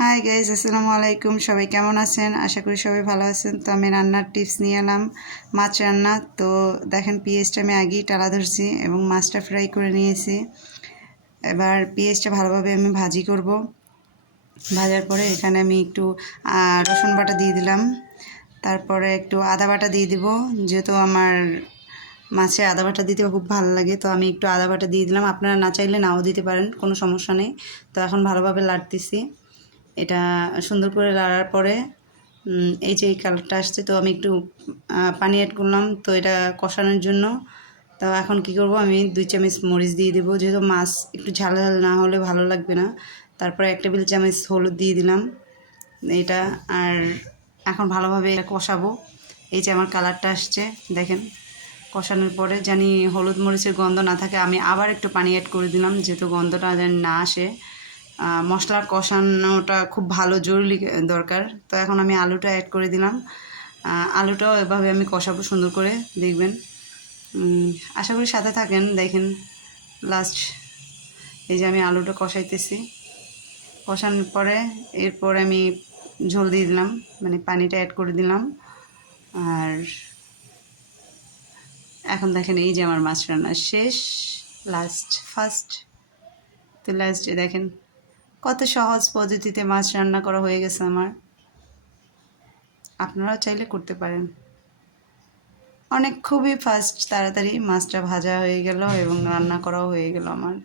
Hi guys, আসসালামু আলাইকুম। সবাই কেমন আছেন? আশা করি সবাই ভালো আছেন। তো আমি রান্নার টিপস নিয়ে এলাম, মাছ রান্না। তো দেখেন, পেঁয়াজটা আমি আগেই টালা ধরছি এবং মাছটা ফ্রাই করে নিয়েছি। এবার পেঁয়াজটা ভালোভাবে আমি ভাজি করব। ভাজার পরে এখানে আমি একটু রসুন বাটা দিয়ে দিলাম, তারপরে একটু আদা বাটা দিয়ে দিব। যেহেতু আমার মাছে আদা বাটা দিতে খুব ভালো লাগে, তো আমি একটু আদা বাটা দিয়ে দিলাম। আপনারা না চাইলে নাও দিতে পারেন, কোনো সমস্যা নেই। তো এখন ভালোভাবে লাড়তেছি। এটা সুন্দর করে লাড়ার পরে এই যে এই কালারটা আসছে, তো আমি একটু পানি অ্যাড করলাম তো এটা কষানোর জন্য। তো এখন কি করব, আমি 2 চামচ মরিচ দিয়ে দেবো, যেহেতু মাছ একটু ঝাল ঝাল না হলে ভালো লাগবে না। তারপরে 1 টেবিল চামচ হলুদ দিয়ে দিলাম এটা। আর এখন ভালোভাবে এটা কষাবো। এই যে আমার কালারটা আসছে দেখেন। কষানোর পরে জানি হলুদ মরিচের গন্ধ না থাকে, আমি আবার একটু পানি অ্যাড করে দিলাম, যেহেতু গন্ধটা যেন না আসে। মশলার কষানোটা খুব ভালো জরুরি দরকার। তো এখন আমি আলুটা অ্যাড করে দিলাম। আলুটাও এভাবে আমি কষাবো সুন্দর করে, দেখবেন। আশা করি সাথে থাকেন, দেখেন লাস্ট। এই যে আমি আলুটা কষাইতেছি। কষানোর পরে এরপর আমি ঝোল দিয়ে দিলাম, মানে পানিটা অ্যাড করে দিলাম। আর এখন দেখেন, এই যে আমার মাছ রান্না শেষ। ফার্স্ট তো লাস্টে দেখেন কত সহজ পদ্ধতিতে মাছ রান্না করা হয়ে গেছে আমার। আপনারাও চাইলে করতে পারেন। খুবই ফাস্ট, তাড়াতাড়ি মাছটা ভাজা হয়ে গেল এবং রান্না করাও হয়ে গেল আমার।